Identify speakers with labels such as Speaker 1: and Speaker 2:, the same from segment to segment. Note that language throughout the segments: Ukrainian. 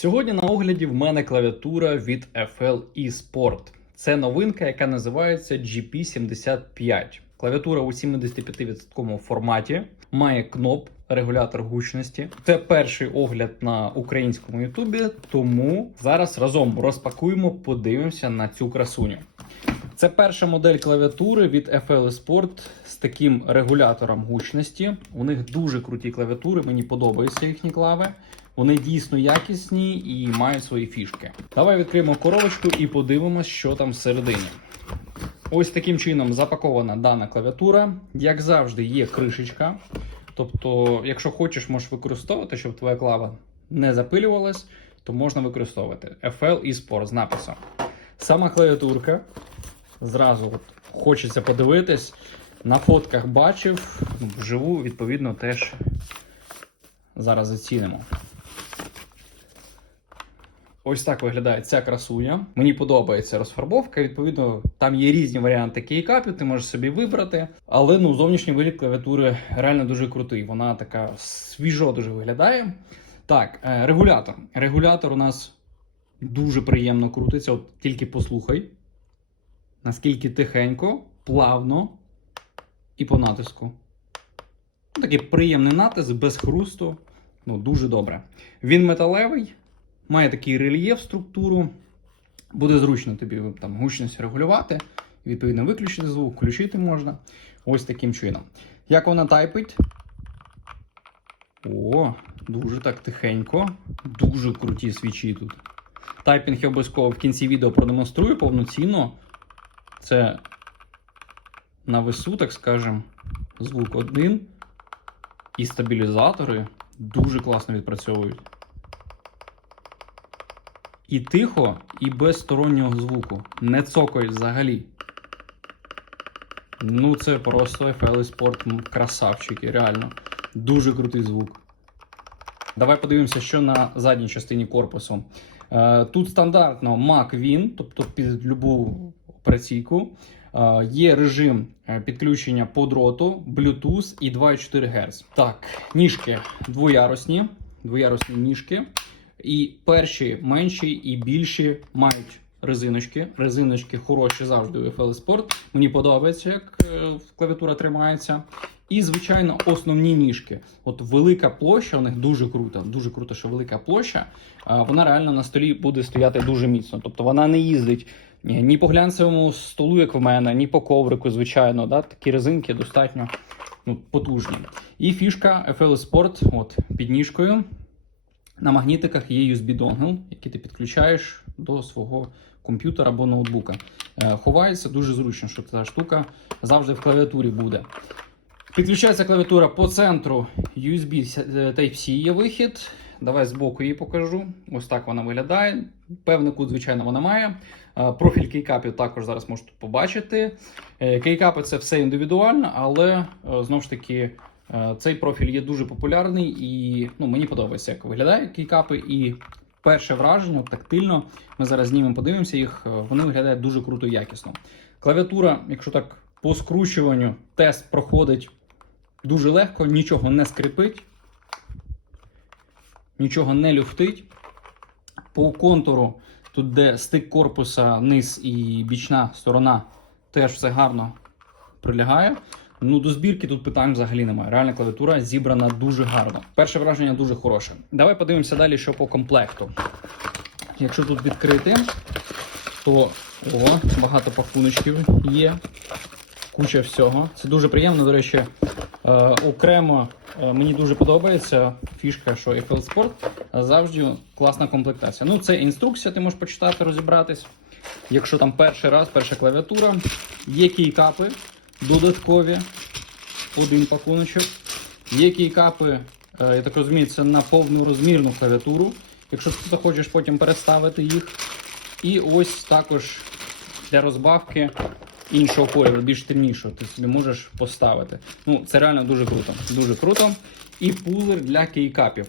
Speaker 1: Сьогодні на огляді в мене клавіатура від FL eSport. Це новинка, яка називається GP75. Клавіатура у 75% форматі, має кноп, регулятор гучності. Це перший огляд на українському Ютубі, тому зараз разом розпакуємо, подивимося на цю красуню. Це перша модель клавіатури від FL Sport з таким регулятором гучності. У них дуже круті клавіатури, мені подобаються їхні клави. Вони дійсно якісні і мають свої фішки. Давай відкриємо коробочку і подивимось, що там всередині. Ось таким чином запакована дана клавіатура. Як завжди, є кришечка. Тобто, якщо хочеш, можеш використовувати, щоб твоя клава не запилювалась, то можна використовувати FL eSport з написом. Сама клавіатурка. Зразу хочеться подивитись. На фотках бачив, вживу, відповідно, теж зараз зацінимо. Ось так виглядає ця красуня. Мені подобається розфарбовка. Відповідно, там є різні варіанти кейкапів, ти можеш собі вибрати. Але ну, зовнішній вигляд клавіатури реально дуже крутий. Вона така свіжо дуже виглядає. Так, е, регулятор. Регулятор у нас дуже приємно крутиться. От тільки послухай, наскільки тихенько, плавно і по натиску. Ну, Такий приємний натиск без хрусту. Ну, дуже добре. Він металевий. Має такий рельєф структуру. Буде зручно тобі там гучність регулювати. Відповідно, виключити звук, включити можна. Ось таким чином. Як вона тайпить? О, дуже так тихенько. Дуже круті свічі тут. Тайпінг я обов'язково в кінці відео продемонструю повноцінно. Це на весу, так скажем, звук один. І стабілізатори дуже класно відпрацьовують. І тихо, і без стороннього звуку. Не цокають взагалі. Ну, це просто FL Sport красавчики, реально. Дуже крутий звук. Давай подивимося, що на задній частині корпусу. Е, Тут стандартно Mac Win, тобто під любу операційку. Е, Є режим е, підключення по дроту, Bluetooth і 2,4 Гц. Так, ніжки двоярусні, двоярусні ніжки. І перші менші і більші мають резиночки. Резиночки хороші завжди у FL Sport. Мені подобається, як е, клавіатура тримається. І, звичайно, основні ніжки. От велика площа, у них дуже круто. Дуже круто, що велика площа. Вона реально на столі буде стояти дуже міцно. Тобто вона не їздить ні по глянцевому столу, як в мене, ні по коврику, звичайно. Да? Такі резинки достатньо ну, потужні. І фішка FL Sport от, під ніжкою. На магнітиках є USB донгл, який ти підключаєш до свого комп'ютера або ноутбука. Е, Ховається дуже зручно, що ця штука завжди в клавіатурі буде. Підключається клавіатура по центру USB Type-C є вихід. Давай збоку її покажу. Ось так вона виглядає. Певний кут, звичайно, вона має. Е, Профіль кейкапів також зараз можете побачити. Е, Кейкапи це все індивідуально, але е, знову ж таки. Е, Цей профіль є дуже популярний і ну, мені подобається, як виглядають кейкапи. І перше враження тактильно. Ми зараз знімемо, подивимося їх. е, Вони виглядають дуже круто і якісно. Клавіатура, якщо так по скручуванню, тест проходить дуже легко, нічого не скрипить, нічого не люфтить. По контуру, тут де стик корпуса, низ і бічна сторона, теж все гарно прилягає. Ну, до збірки тут питань взагалі немає. Реальна клавіатура зібрана дуже гарно. Перше враження дуже хороше. Давай подивимося далі, що по комплекту. Якщо тут відкрити, то о, багато пакуночків є. Куча всього. Це дуже приємно. До речі, е, окремо е, мені дуже подобається фішка, що FL Sport завжди класна комплектація. Ну, це інструкція, ти можеш почитати, розібратись. Якщо там перший раз, перша клавіатура, є кейкапи додаткові, один пакуночок. Є кейкапи, е, я так розумію, це на повну розмірну клавіатуру. Якщо ти захочеш потім переставити їх. І ось також для розбавки іншого кольору, більш темнішого, ти собі можеш поставити. Ну, це реально дуже круто. Дуже круто. І пулер для кейкапів.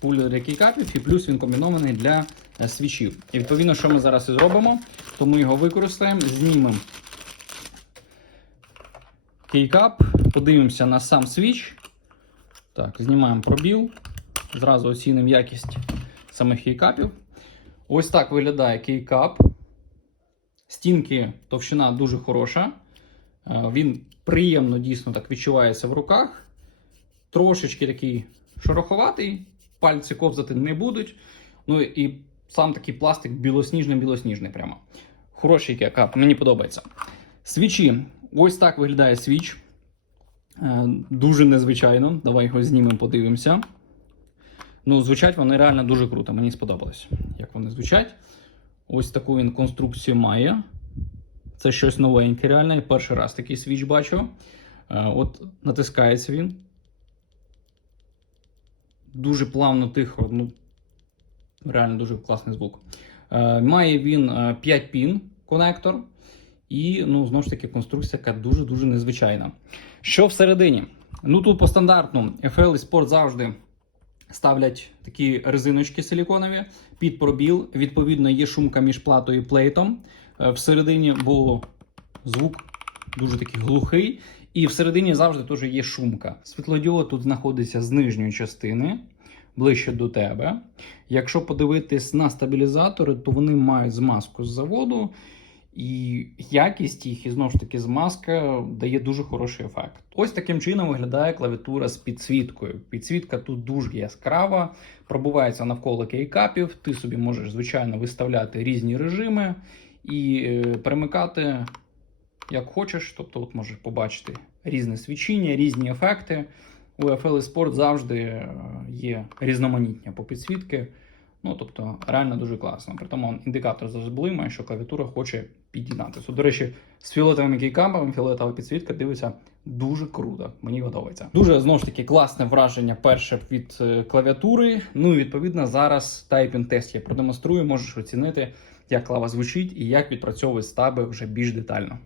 Speaker 1: Пулер для кейкапів, і плюс він комбінований для е, свічів. І відповідно, що ми зараз і зробимо, то ми його використаємо, знімемо кейкап, подивимося на сам свіч. Так, знімаємо пробіл, зразу оцінимо якість самих кейкапів. Ось так виглядає кейкап. Стінки товщина дуже хороша. Е, Він приємно дійсно так відчувається в руках. Трошечки такий шероховатий, пальці ковзати не будуть. Ну і сам такий пластик білосніжний-білосніжний прямо. Хороший кейкап, мені подобається. Свічі. Ось так виглядає свіч. Е, Дуже незвичайно. Давай його знімемо, подивимося. Ну, звучать вони реально дуже круто. Мені сподобалось, як вони звучать. Ось таку він конструкцію має. Це щось новеньке, реально. Я перший раз такий свіч бачу. Е, От натискається він. Дуже плавно, тихо. Ну, реально дуже класний звук. Е, Має він е, 5 пін конектор. І, ну, знову ж таки, конструкція, яка дуже-дуже незвичайна. Що всередині? Ну, тут по стандартну FL і Sport завжди ставлять такі резиночки силіконові під пробіл. Відповідно, є шумка між платою і плейтом. Е, Всередині, бо звук дуже такий глухий. І всередині завжди теж є шумка. Світлодіод тут знаходиться з нижньої частини, ближче до тебе. Якщо подивитись на стабілізатори, то вони мають змазку з заводу. І якість їх, і знову ж таки, змазка дає дуже хороший ефект. Ось таким чином виглядає клавіатура з підсвіткою. Підсвітка тут дуже яскрава, пробувається навколо кейкапів. Ти собі можеш, звичайно, виставляти різні режими і е, перемикати як хочеш. Тобто, от можеш побачити різне свічіння, різні ефекти. У FL Sport завжди е, є різноманіття по підсвітки. Ну, тобто, реально дуже класно. При тому індикатор завжди блимає, що клавіатура хоче підігнатися. До речі, з фіолетовими кейкапами фіолетова підсвітка дивиться дуже круто. Мені подобається. Дуже знову ж таки класне враження перше від е, клавіатури. Ну і відповідно зараз тайпінг тест я продемонструю. Можеш оцінити, як клава звучить і як відпрацьовує стаби вже більш детально.